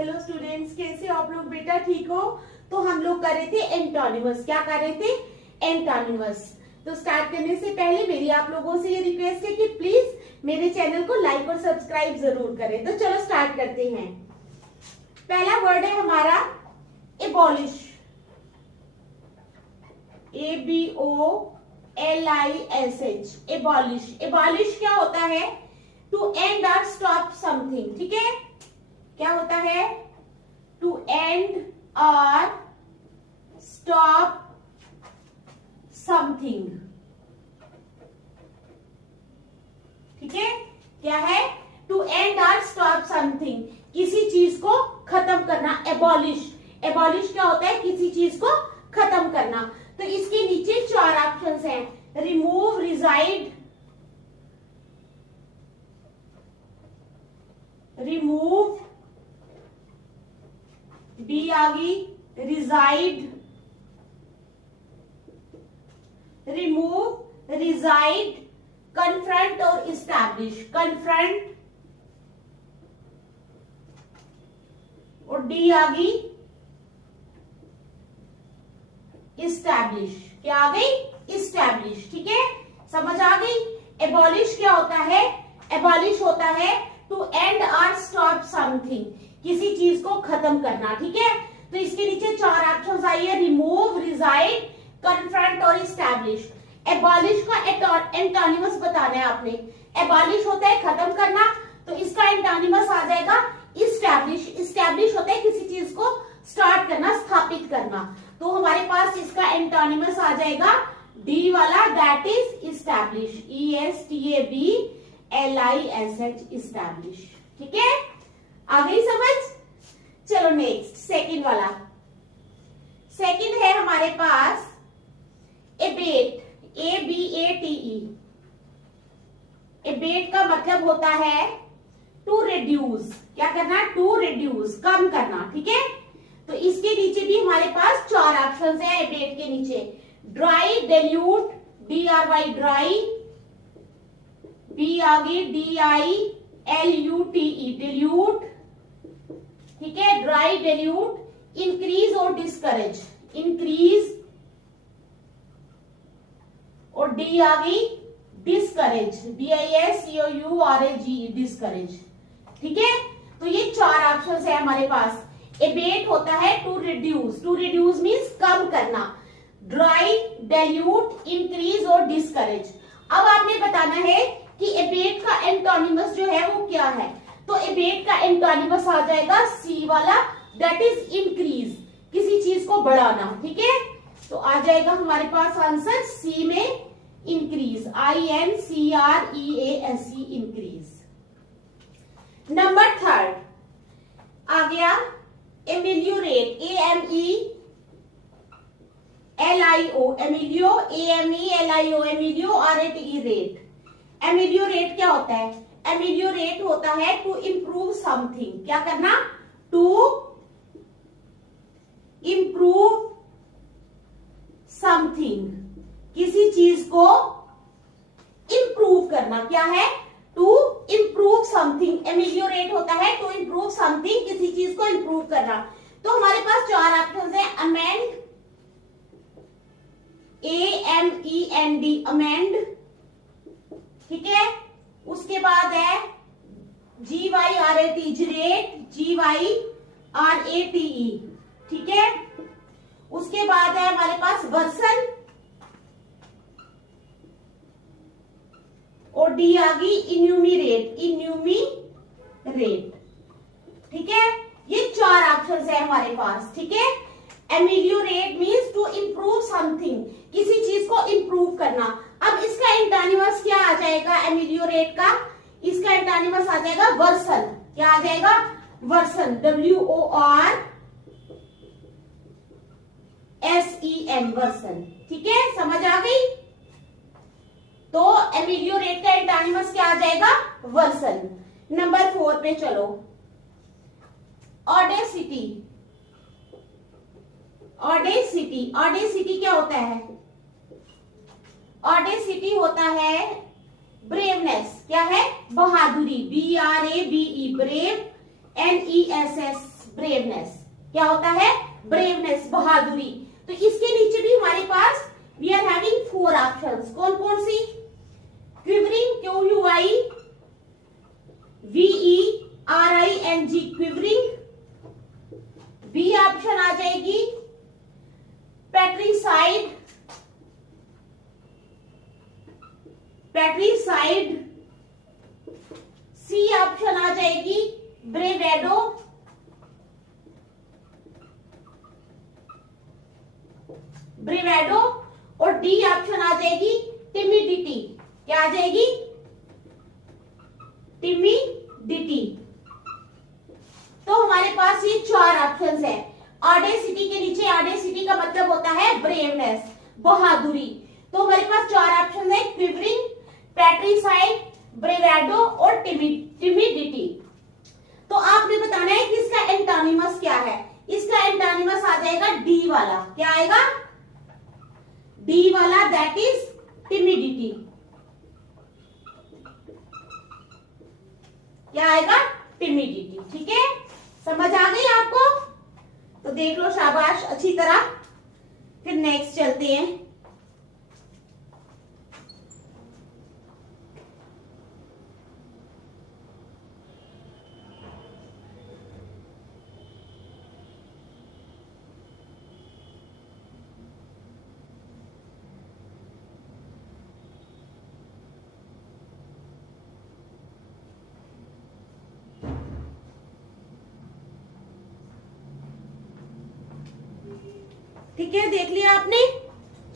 Hello students, कैसे हो आप लोग? बेटा ठीक हो? तो हम लोग कर रहे थे एंटोनिमस। क्या कर रहे थे? एंटोनिमस। तो स्टार्ट करने से पहले मेरी आप लोगों से ये रिक्वेस्ट है कि प्लीज मेरे चैनल को लाइक और सब्सक्राइब जरूर करें। तो चलो स्टार्ट करते हैं। पहला वर्ड है हमारा एबॉलिश। ABOLISH, abolish. एबॉलिश क्या होता है? टू एंड और स्टॉप समथिंग। ठीक है, क्या होता है? टू एंड और स्टॉप समथिंग। ठीक है, क्या है? टू एंड और स्टॉप समथिंग, किसी चीज को खत्म करना। एबॉलिश, एबॉलिश क्या होता है? किसी चीज को खत्म करना। तो इसके नीचे 4 ऑप्शंस हैं। रिमूव, रिजाइड, रिमूव, डी आ गई, रिजाइड, रिमूव, रिजाइड, कन्फ्रंट और इस्टैब्लिश। कन्फ्रंट और डी आ गई इस्टैब्लिश। क्या आ गई? इस्टैब्लिश। ठीक है, समझ आ गई? एबॉलिश क्या होता है? एबॉलिश होता है टू एंड और स्टॉप समथिंग, किसी चीज को खत्म करना। ठीक है, तो इसके नीचे 4 ऑप्शंस आई है। रिमूव, रिजाइड, कन्फ्रंट और इस्टैब्लिश। एबॉलिश का एंटोनिमस बताना है आपने। एबॉलिश होता है खत्म करना, तो इसका एंटोनिमस आ जाएगा इस्टैब्लिश। इस्टैब्लिश होता है किसी चीज को स्टार्ट करना, स्थापित करना। तो हमारे पास इसका एंटोनिमस आ जाएगा डी वाला, that is establish. ESTABLISH, establish. ठीक है, आ गई समझ? चलो नेक्स्ट, सेकंड वाला। सेकंड है हमारे पास एबेट। ABATE। एबेट का मतलब होता है टू रिड्यूस। क्या करना? टू रिड्यूस, कम करना। ठीक है, तो इसके नीचे भी हमारे पास 4 ऑप्शंस है। एबेट के नीचे dry, dilute, DRY dry, B आगे DILUTE, डिल्यूट। ठीक है, ड्राई, डेल्यूट, इंक्रीज और डिस्करेज, इंक्रीज, और डी आ गई डिस्करेज, DISCOURAGE, डिस्करेज। ठीक है, तो ये 4 ऑप्शंस है हमारे पास। एबेट होता है to reduce. To reduce means कम करना। ड्राई, डेल्यूट, इंक्रीज और डिस्करेज। अब आपने बताना है कि एबेट का एंटोनिमस जो है वो क्या है। तो एबेट का एंटोनिमस आ जाएगा सी वाला, दैट इज इंक्रीज, किसी चीज को बढ़ाना। ठीक है, तो आ जाएगा हमारे पास आंसर सी में इंक्रीज, INCREASE, इंक्रीज। नंबर 3 आ गया ameliorate. AMELIO, Emilio, AMELIO, Emilio, RATE, rate. Ameliorate क्या होता है? एमिलियोरेट होता है टू इंप्रूव समथिंग। क्या करना? टू इंप्रूव समथिंग, किसी चीज को इंप्रूव करना। क्या है? To improve something. एमिलियोरेट होता है टू इंप्रूव समथिंग, किसी चीज को इंप्रूव करना। तो हमारे पास 4 ऑप्शन है। Amend, AMEND, amend. ठीक है, उसके बाद है GYRATE, जरेट, GYRATE। ठीक है, उसके बाद है हमारे पास वर्सन, और डी आ गई इन्यूमिरेट, इन्यूमिरेट। ठीक है, ये 4 ऑप्शंस है हमारे पास। ठीक है, ameliorate means to improve something, किसी चीज को इंप्रूव करना। अब इसका एंटोनिमस क्या आ जाएगा? एमिलियोरेट का इसका एंटोनिमस आ जाएगा वर्सन। क्या आ जाएगा? Worsen, WORSEN, worsen. ठीक है, समझ आ गई? तो एमिलियोरेट का एंटोनिमस क्या आ जाएगा? वर्सन। नंबर 4 पे चलो। ऑडेसिटी। ऑडेसिटी, ऑडेसिटी क्या होता है? ऑडेसिटी होता है ब्रेवनेस। क्या है? बहादुरी, BRAVE, ब्रेव, NESS, ब्रेवनेस। क्या होता है? ब्रेवनेस, बहादुरी। तो इसके नीचे भी हमारे पास वी आर हैविंग 4 ऑप्शंस। कौन कौन सी? Quivering, QUIVERING, quivering. B option आ जाएगी पैट्रिसाइड, पैट्रिसाइड। सी ऑप्शन आ जाएगी ब्रेवेडो, ब्रेवेडो। और डी ऑप्शन आ जाएगी टिमिडिटी। क्या आ जाएगी? टिमिडिटी। तो हमारे पास ये 4 ऑप्शंस है। ऑडेसिटी के नीचे, ऑडेसिटी का मतलब होता है ब्रेवनेस, बहादुरी। तो हमारे पास 4 ऑप्शन है, क्विवरिंग, पैट्रिसाइड, ब्रेवेडो और टिमिडिटी। तो आपने बताना है कि इसका एंटोनिमस क्या है। इसका एंटोनिमस आ जाएगा डी वाला। क्या आएगा? डी वाला, दैट इज टिमिडिटी। क्या आएगा? टिमिडिटी। ठीक है, समझ आ गई आपको? तो देख लो, शाबाश, अच्छी तरह। फिर नेक्स्ट चलते हैं। ठीक है, देख लिया आपने?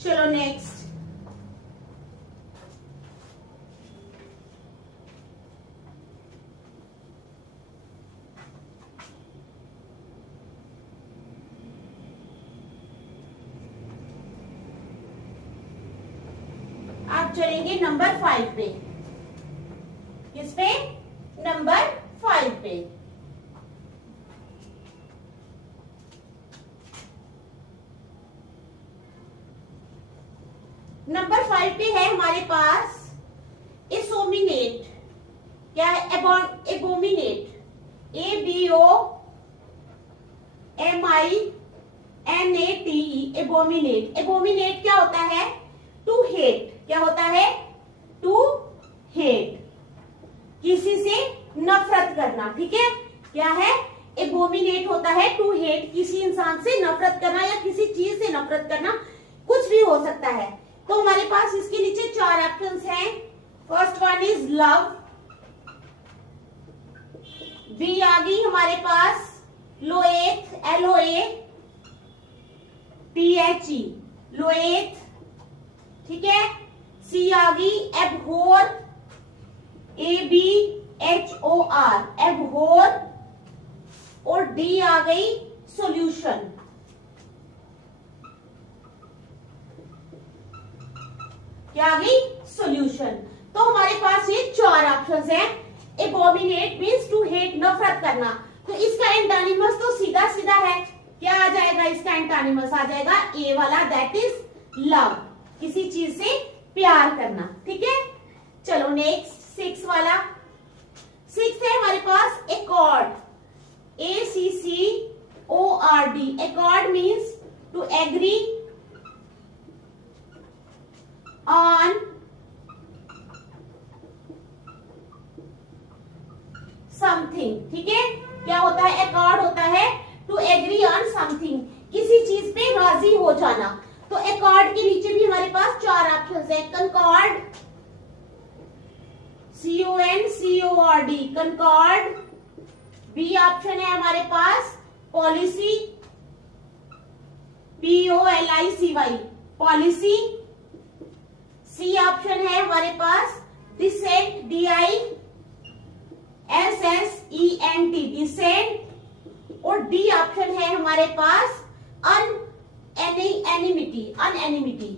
चलो नेक्स्ट। आप चलेंगे नंबर 5 पे। किस पे? नंबर 5 पे। नंबर 5 पे है हमारे पास एसोमिनेट। क्या है? एबोमिनेट, ABOMINATE, एबोमिनेट। एबोमिनेट क्या होता है? To hate. क्या होता है? टू हेट, किसी से नफरत करना। ठीक है, क्या है? एबोमिनेट होता है टू हेट, किसी इंसान से नफरत करना या किसी चीज से नफरत करना, कुछ भी हो सकता है। तो हमारे पास इसके नीचे 4 ऑप्शंस हैं। First one is love. B आ गई हमारे पास लोएथ, LOATHE, लोएथ। ठीक है। सी आ गई एबहोर, ABHOR, एबहोर। और डी आ गई सॉल्यूशन। क्या आ गई? सॉल्यूशन। तो हमारे पास ये 4 ऑप्शंस हैं। एबोमिनेट मींस टू हेट, नफरत करना। तो इसका एंटोनिमस तो सीधा सीधा है। क्या आ जाएगा इसका एंटोनिमस? आ जाएगा ए वाला, दैट इज लव, किसी चीज से प्यार करना। ठीक है, चलो नेक्स्ट 6 वाला। 6 है हमारे पास accord, ACCORD। Accord means to agree on something. ठीक है, क्या होता है? एकॉर्ड होता है टू एग्री ऑन समथिंग, किसी चीज पे राजी हो जाना। तो एकॉर्ड के नीचे भी हमारे पास 4 ऑप्शंस है। Concord, CONCORD, concord. B option है हमारे पास policy, POLICY, policy. C option है हमारे पास डिसेंट, DISSENT, डिसेंट। और डी ऑप्शन है हमारे पास अनएनिमिटी, अनएनिमिटी,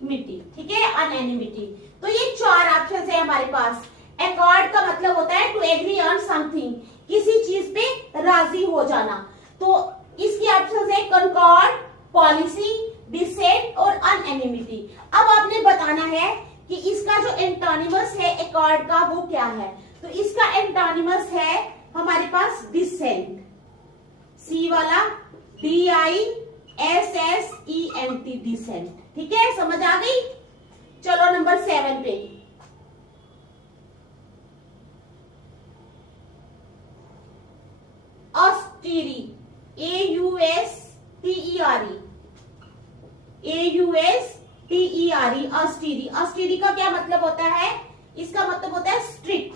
अनएनिमिटी। ठीक है, अनएनिमिटी। तो ये 4 ऑप्शन है हमारे पास। एकॉर्ड का मतलब होता है टू एग्री ऑन समथिंग, किसी चीज पे राजी हो जाना। तो इसकी ऑप्शन है कंकॉर्ड, पॉलिसी, डिसेंट और अनएनिमिटी। अब आपने बताना है कि इसका जो एंटोनिमस है एकॉर्ड का वो क्या है। तो इसका एंटोनिमस है हमारे पास डिसेंट, सी वाला DISSENT, डिसेंट। ठीक है, समझ आ गई। चलो नंबर 7 पे, ऑस्टेरी, AUSTERE, ऑस्टेरी। ऑस्टेरी का क्या मतलब होता है? इसका मतलब होता है स्ट्रिक्ट,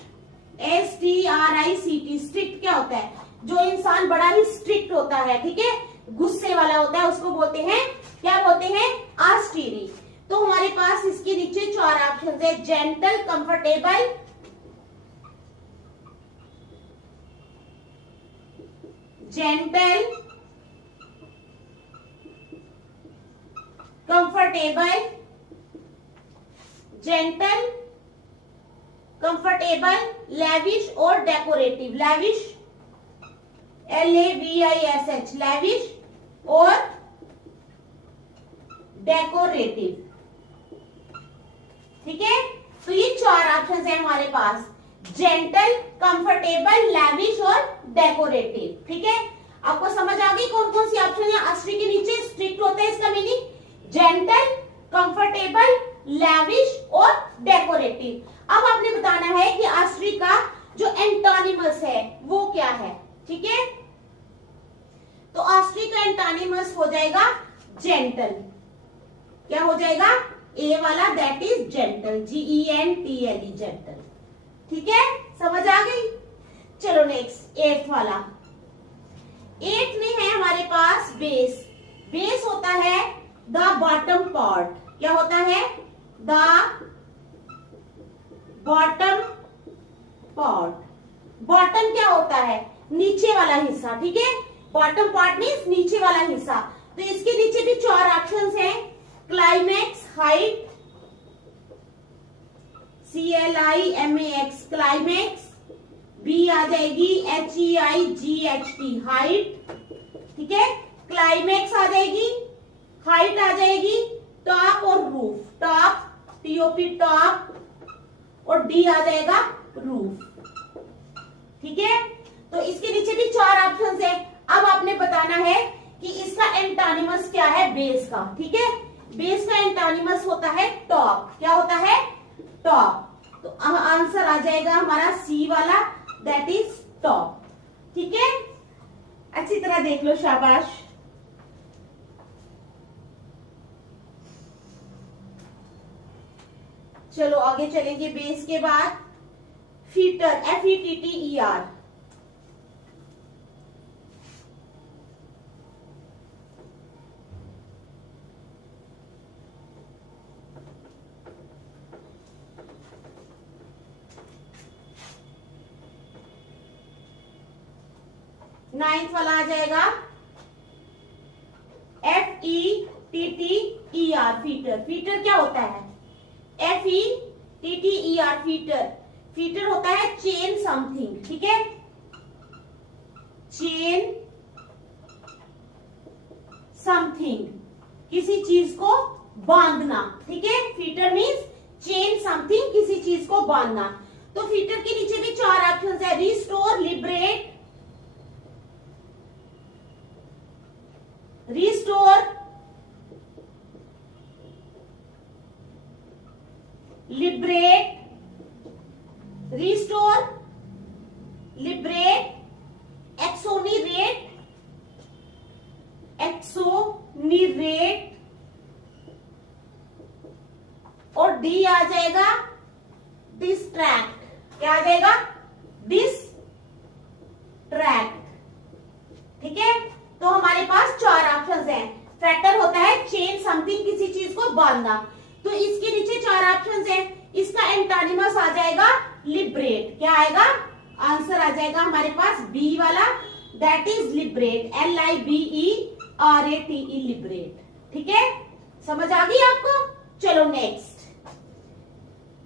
STRICT। स्ट्रिक्ट क्या होता है? जो इंसान बड़ा ही स्ट्रिक्ट होता है, ठीक है, गुस्से वाला होता है, उसको बोलते हैं, क्या बोलते हैं? ऑस्टेरी। तो हमारे पास इसके नीचे 4 ऑप्शन है, gentle, comfortable, gentle, comfortable, gentle, comfortable, lavish और डेकोरेटिव। लैविश, LAVISH, लैविश और डेकोरेटिव। ठीक है, तो ये 4 ऑप्शन है हमारे पास, जेंटल, कंफर्टेबल, लैविश और डेकोरेटिव। ठीक है, आपको समझ आ गई कौन कौन सी ऑप्शन है? ऑस्ट्री के नीचे स्ट्रिक्ट होता है, इसका मीनिंग जेंटल, कंफर्टेबल, लैविश और डेकोरेटिव। अब आपने बताना है कि ऑस्ट्री का जो एंटोनिमस है वो क्या है। ठीक है, तो ऑस्ट्री का एंटोनिमस हो जाएगा जेंटल। क्या हो जाएगा? ए वाला, that is gentle, GENTLE, gentle. ठीक है, समझ आ गई। चलो नेक्स्ट 8th वाला। 8th में है हमारे पास बेस। बेस होता है द बॉटम पार्ट। क्या होता है? The bottom part. बॉटम क्या होता है? नीचे वाला हिस्सा। ठीक है, बॉटम पार्ट मीन्स नीचे वाला हिस्सा। तो इसके नीचे भी 4 ऑप्शंस हैं, climax, height, CLIMAX, climax, B आ जाएगी HEIGHT, हाइट। ठीक है, क्लाइमेक्स आ जाएगी, हाइट आ जाएगी, टॉप और रूफ, टॉप, TOP, टॉप, और D आ जाएगा रूफ। ठीक है, तो इसके नीचे भी 4 ऑप्शंस है। अब आपने बताना है कि इसका एंटोनिमस क्या है बेस का। ठीक है, बेस का एंटोनिमस होता है टॉप। क्या होता है? टॉप। तो आंसर आ जाएगा हमारा सी वाला, दैट इज टॉप। ठीक है, अच्छी तरह देख लो, शाबाश। चलो आगे चलेंगे। बेस के बाद फीटर, FETTER। नाइन्थ वाला आ जाएगा FETTER, फीटर। फीटर क्या होता है? FETTER, fitter. फीटर होता है चेन समथिंग। ठीक है, चेन समथिंग, किसी चीज को बांधना। ठीक है, फीटर मीन्स चेन समथिंग, किसी चीज को बांधना। तो फीटर के नीचे भी 4 ऑप्शन है, restore, liberate, restore, liberate, restore, liberate, exonerate, exonerate, और डी आ जाएगा डिस्ट्रैक्ट। क्या आ जाएगा? डिस्ट्रैक्ट। ठीक है, तो हमारे पास 4 ऑप्शंस हैं। फैक्टर होता है चेन समथिंग, किसी चीज को बांधना। तो इसके नीचे 4 ऑप्शंस हैं, इसका एंटोनिमस आ जाएगा लिबरेट। क्या आएगा? आंसर आ जाएगा हमारे पास बी वाला, that is liberate, LIBERATE, liberate. ठीक है, समझ आ गई आपको? चलो नेक्स्ट,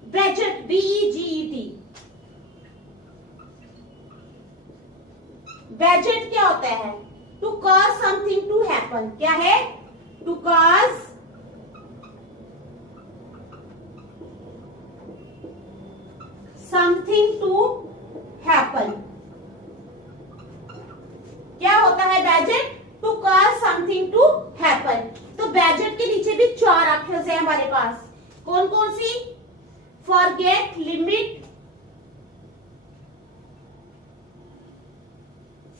बेजेट, BEGET। बेजेट क्या होता है? To cause something to happen. क्या है? To cause something to happen. क्या होता है beget? To cause something to happen. तो बैजेट के नीचे भी 4 ऑप्शन है हमारे पास। कौन कौन सी? Forget, limit,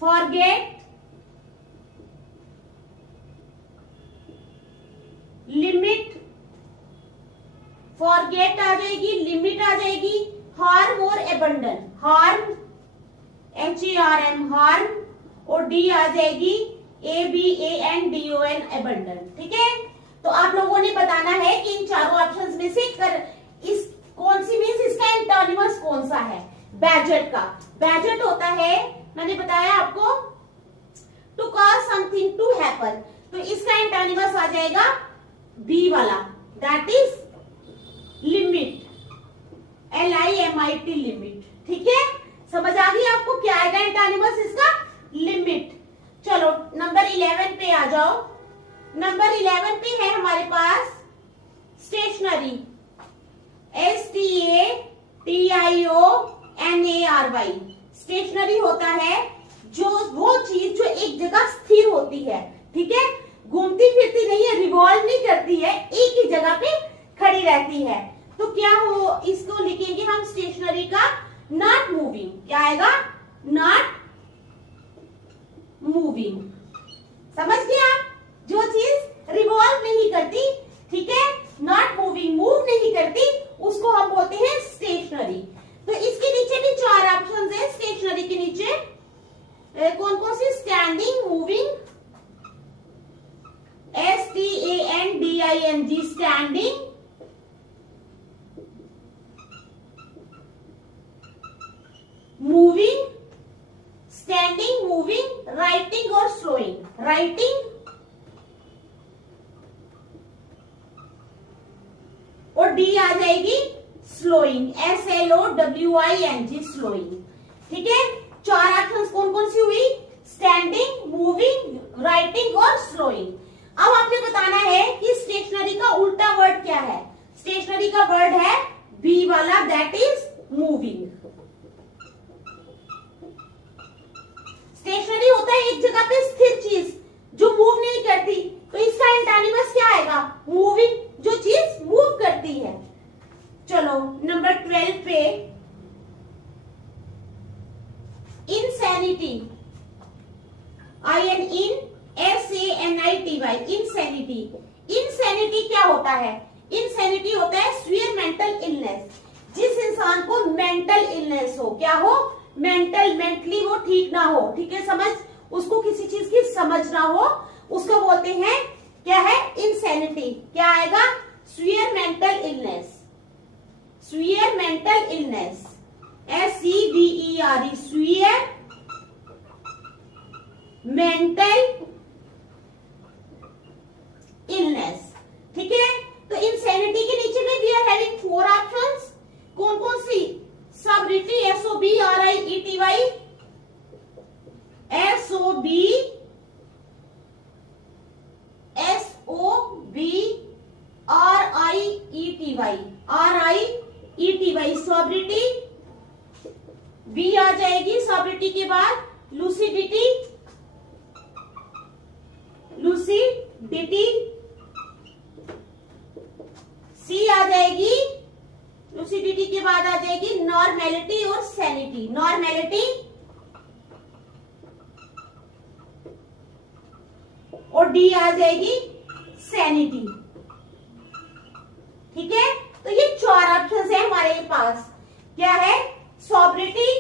forget, limit, forget आ जाएगी, लिमिट आ जाएगी, हार्म और एबंडन। हार्म, HARM, हार्म, और डी आ जाएगी ABANDON, एबंडन। ठीक है, तो आप लोगों ने बताना है कि इन चारों ऑप्शंस में से इस कौन सी मीन्स इसका एंटोनिमस कौन सा है बैजेट का। बैजेट होता है, मैंने बताया आपको, to cause something to happen. तो इसका एंटोनिमस आ जाएगा बी वाला, that is limit, LIMIT, limit. ठीक है, समझ आ गई आपको क्या आएगा एंटोनिमस इसका? लिमिट। चलो नंबर 11 पे आ जाओ। नंबर 11 पे है हमारे पास स्टेशनरी, STATIONARY। स्टेशनरी होता है जो वो चीज जो एक जगह स्थिर होती है। ठीक है, घूमती फिरती नहीं है, रिवॉल्व नहीं करती है, एक ही जगह पे खड़ी रहती है। तो क्या हो, इसको लिखेंगे हम स्टेशनरी का नॉट मूविंग। क्या आएगा? Not moving. समझ गए आप? जो चीज रिवॉल्व नहीं करती, ठीक है, नॉट मूविंग, मूव नहीं करती, उसको हम बोलते हैं स्टेशनरी। तो इसके नीचे भी 4 ऑप्शंस है स्टेशनरी के नीचे। कौन कौन सी? Standing, moving, STANDING, standing, moving, standing, moving, writing और स्लोइंग। राइटिंग और डी आ जाएगी स्लोइंग, SLOWING, स्लोइंग। ठीक है, 4 ऑप्शंस कौन कौन सी हुई? स्टैंडिंग, मूविंग, राइटिंग और स्लोइंग। अब आपने बताना है कि स्टेशनरी का उल्टा वर्ड क्या है। स्टेशनरी का वर्ड है बी वाला, दैट इज मूविंग। स्टेशनरी होता है एक जगह पे स्थिर चीज जो मूव नहीं करती, तो इसका एंटोनिमस क्या आएगा? मूविंग, जो चीज मूव करती है। चलो नंबर 12 पे इंसैनिटी, INSANITY, इंसैनिटी। इंसैनिटी क्या होता है? इंसैनिटी होता है स्वीयर मेंटल इलनेस। जिस इंसान को मेंटल इलनेस हो, क्या हो? मेंटली वो ठीक ना हो। ठीक है, समझ, उसको किसी चीज की समझ ना हो, उसको बोलते हैं क्या है? इंसैनिटी। क्या आएगा? Severe mental illness, severe mental illness, SEVERE, severe mental illness. ठीक है, तो इंसैनिटी के नीचे में वी आर हैविंग 4 ऑप्शंस। कौन कौन सी? सॉब्रिटी, SOBRIETY, SOBRIETY, सॉब्रिटी। बी आ जाएगी सॉब्रिटी के बाद लूसिडिटी, लूसिडिटी। सी आ जाएगी, लूसिडिटी के बाद आ जाएगी नॉर्मेलिटी और सैनिटी, नॉर्मेलिटी। और डी आ जाएगी सैनिटी। ठीक है, तो ये 4 ऑप्शन है हमारे पास। क्या है? सॉब्रिटी,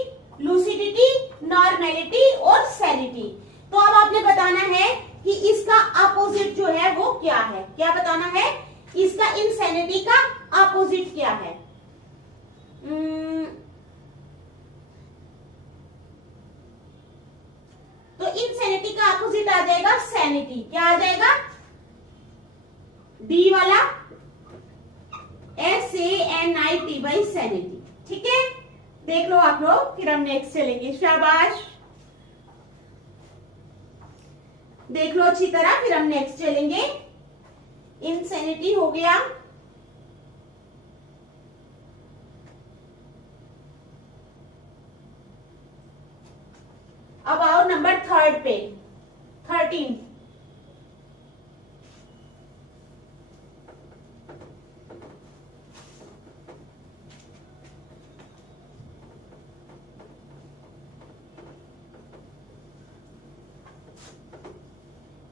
लूसिडिटी, नॉर्मेलिटी और सैनिटी। तो अब आपने बताना है कि इसका अपोजिट जो है वो क्या है। क्या बताना है? इसका इंसैनिटी का अपोजिट क्या है? तो इंसैनिटी का अपोजिट आ जाएगा सैनिटी। क्या आ जाएगा? डी वाला, SANITY, सैनिटी। ठीक है, देख लो आप लोग, फिर हम नेक्स्ट चलेंगे। शाबाश, देख लो अच्छी तरह, फिर हम नेक्स्ट चलेंगे। इंसैनिटी हो गया, अब आओ नंबर 3 पे, 13।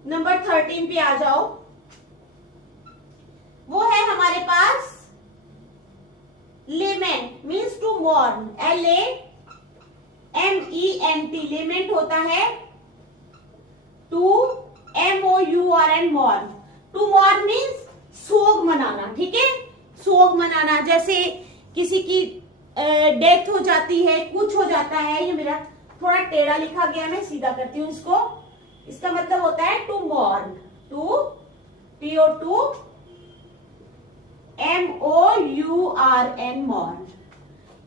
नंबर 13 पे आ जाओ। वो है हमारे पास lament, means to mourn, LAMENT। Lament होता है to MOURN, mourn. To mourn means सोग मनाना, ठीक है, सोग मनाना। जैसे किसी की डेथ हो जाती है, कुछ हो जाता है। ये मेरा थोड़ा टेढ़ा लिखा गया, मैं सीधा करती हूँ इसको। इसका मतलब होता है to mourn, TO2 MOURN, mourn.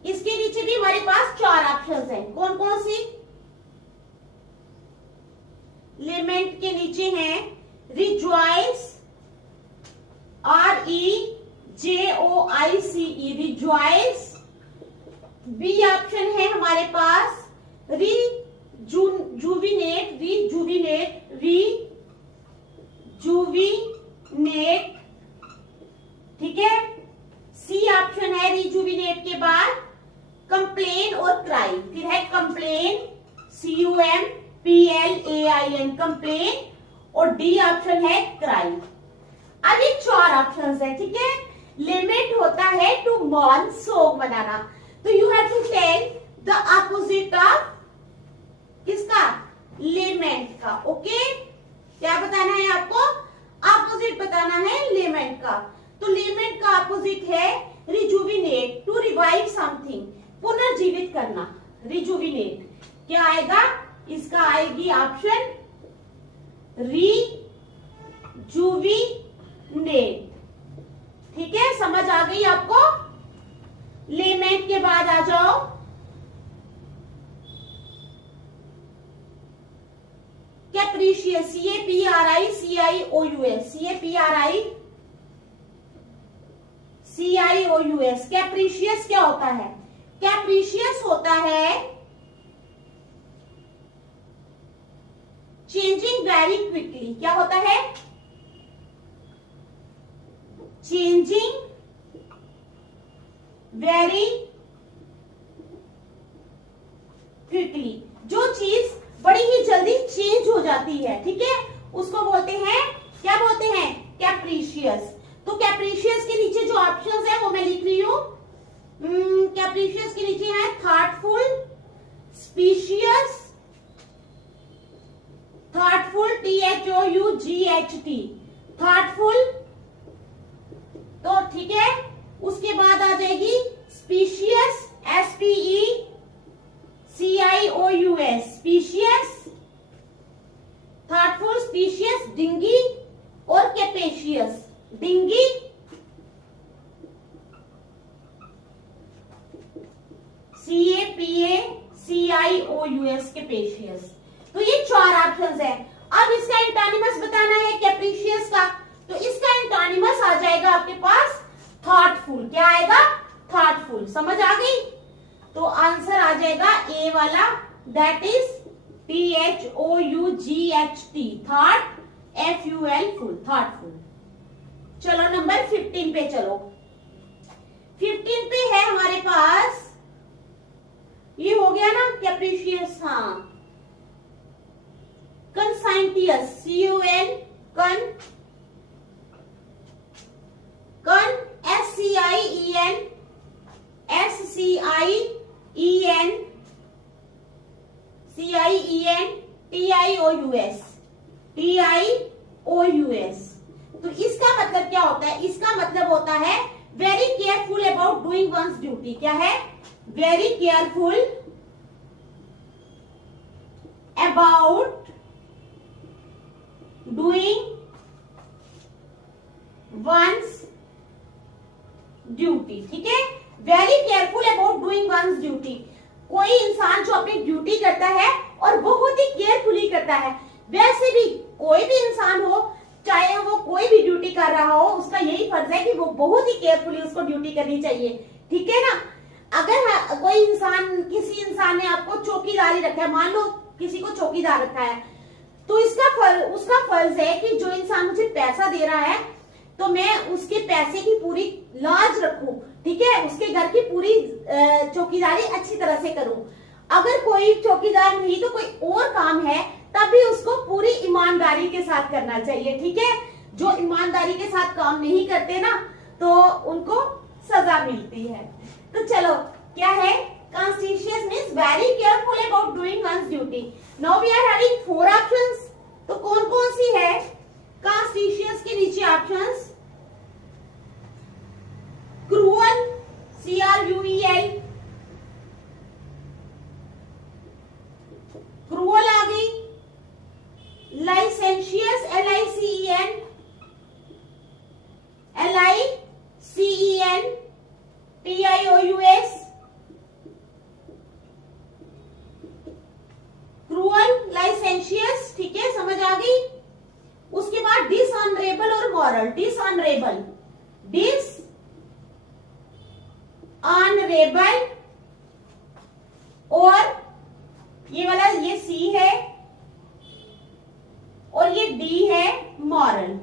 इसके नीचे भी हमारे पास 4 ऑप्शंस हैं। कौन कौन सी? लेमेंट के नीचे हैं rejoice, REJOICE, rejoice. B option है हमारे पास रिजुविनेट, ठीक है। सी ऑप्शन है रिजुविनेट के बाद कंप्लेन और क्राई, फिर है कंप्लेन, CUMPLAIN, कंप्लेन, और डी ऑप्शन है क्राई। अब ये 4 ऑप्शंस है, ठीक है। लिमिट होता है टू मॉर्न, सोग मनाना। तो you have to tell the opposite of किसका? लेमेंट का। ओके, क्या बताना है आपको? अपोजिट बताना है लेमेंट का। तो लेमेंट का अपोजिट है रिजुविनेट, टू रिवाइव समथिंग, पुनर्जीवित करना, रिजुविनेट। क्या आएगा? इसका आएगी ऑप्शन रिजुविनेट, ठीक है। समझ आ गई आपको? लेमेंट के बाद आ जाओ कैप्रीशियस, CAPRICIOUS। कैप्रीशियस क्या होता है? कैप्रीशियस होता है चेंजिंग वेरी क्विकली। क्या होता है? चेंजिंग वेरी क्विकली, जो चीज बड़ी ही जल्दी चेंज हो जाती है, ठीक है, उसको बोलते हैं, क्या बोलते हैं? कैप्रीशियस। तो कैप्रीशियस के नीचे जो ऑप्शंस है वो मैं लिख रही हूं। कैप्रीशियस के नीचे है thoughtful, specious, thoughtful, THOUGHT, thoughtful. तो ठीक है, उसके बाद आ जाएगी specious, SPECIOUS, specious, thoughtful, specious, dinghy, और कैपेशियस, डिंगी, CAPACIOUS, कैपेशियस। तो ये 4 ऑप्शंस है। अब इसका एंटोनिमस बताना है कैप्रीशियस का, तो इसका एंटोनिमस आ जाएगा आपके पास थॉटफुल। क्या आएगा? थॉटफुल। समझ आ गई? तो आंसर आ जाएगा ए वाला, that is THOUGHT, thought, FUL, full, thoughtful. चलो नंबर 15 पे चलो। 15 पे है हमारे पास, ये हो गया ना कैप्रीशियस, हाँ, कंसाइंटियस, CUN, कन, SCIEN, TIOUS। तो इसका मतलब क्या होता है? इसका मतलब होता है very careful about doing one's duty. क्या है? Very careful about doing one's duty, ठीक है। Very careful about doing one's duty, कोई इंसान जो अपनी ड्यूटी करता है और बहुत ही केयरफुली करता है। वैसे भी कोई भी इंसान हो, चाहे वो कोई भी ड्यूटी कर रहा हो, उसका यही फर्ज है कि वो बहुत ही केयरफुली उसको ड्यूटी करनी चाहिए, ठीक है ना। अगर कोई इंसान, किसी इंसान ने आपको चौकीदारी रखा है, मान लो किसी को चौकीदार रखा है, तो उसका फर्ज है कि जो इंसान मुझे पैसा दे रहा है तो मैं उसके पैसे की पूरी लाज रखूं, ठीक है, उसके घर की पूरी चौकीदारी अच्छी तरह से करूं। अगर कोई चौकीदार नहीं तो कोई और काम है तब भी उसको पूरी ईमानदारी के साथ करना चाहिए, ठीक है। जो ईमानदारी के साथ काम नहीं करते ना तो उनको सजा मिलती है। तो चलो क्या है, conscientious means very careful about doing one's duty. Now we are having 4 options, तो कौन कौन सी है कॉन्स्टिशियस के नीचे ऑप्शंस? क्रूअल, CRUEL, क्रूअल आ गई। Licentious, LICEN, TIOUS, cruel, licentious, ठीक है, समझ आ गई। उसके बाद डिसऑनरेबल और मॉरल। डिसऑनरेबल और ये वाला, ये C है और ये D है मॉरल,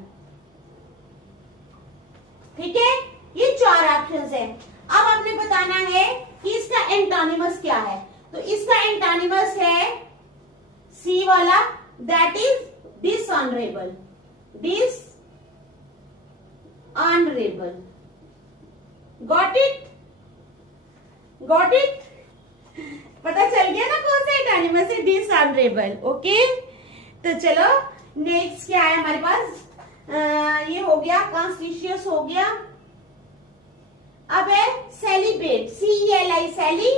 ठीक है। ये 4 ऑप्शंस है। अब आपने बताना है कि इसका एंटोनिमस क्या है, तो इसका एंटोनिमस है C वाला, that is dishonourable. Got it? पता चल गया ना कौन सा एंटोनिमस है? डिसऑनरेबल। ओके, तो चलो नेक्स्ट क्या है हमारे पास? ये हो गया, कॉन्स्टिशियस हो गया। अब है सेलिब्रेट, CELI, सैली,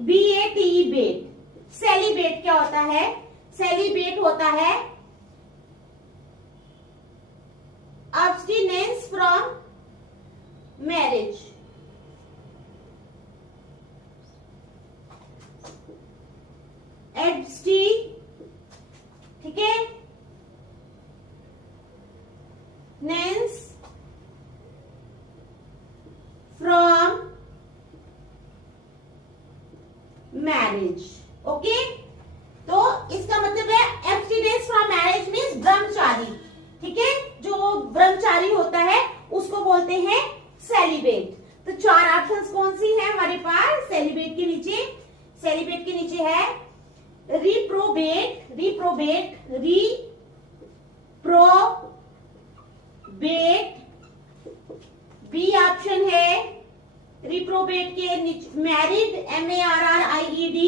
BATE, बेट। सेलिब्रेट क्या होता है? सेलिब्रेट होता है abstinence फ्रॉम मैरिज। ठीक है, नेंस फ्रॉम मैरिज। ओके, तो इसका मतलब है एब्स्टिनेंस फ्रॉम मैरिज मीन्स ब्रह्मचारी, ठीक है, जो ब्रह्मचारी होता है उसको बोलते हैं सेलिब्रेट। तो 4 ऑप्शंस कौन सी है हमारे पास सेलिब्रेट के नीचे? सेलिब्रेट के नीचे है रिप्रोबेट, बी ऑप्शन है रिप्रोबेट के नीचे मैरिड, MARRIED,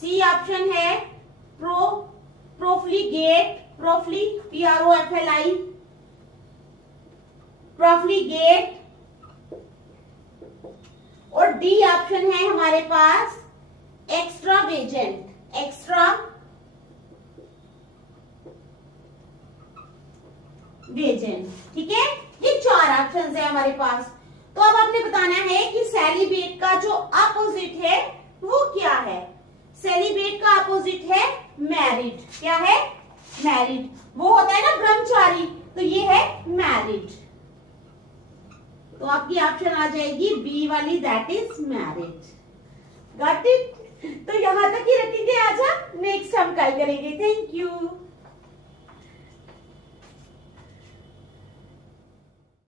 सी ऑप्शन है प्रोफ्लीगेट, प्रोफ्लीगेट, और डी ऑप्शन है हमारे पास एक्स्ट्रावेजेंट, ठीक है। ये 4 ऑप्शन है हमारे पास। तो अब आपने बताना है कि सेलिब्रेट का जो अपोजिट है वो क्या है? सेलिब्रेट का अपोजिट है मैरिड। क्या है? मैरिड। वो होता है ना ब्रह्मचारी, तो ये है मैरिड। तो आपकी ऑप्शन आ जाएगी बी वाली, that is married. Got it? तो यहां तक ही रखेंगे, आजा नेक्स्ट हम कल करेंगे। Thank you.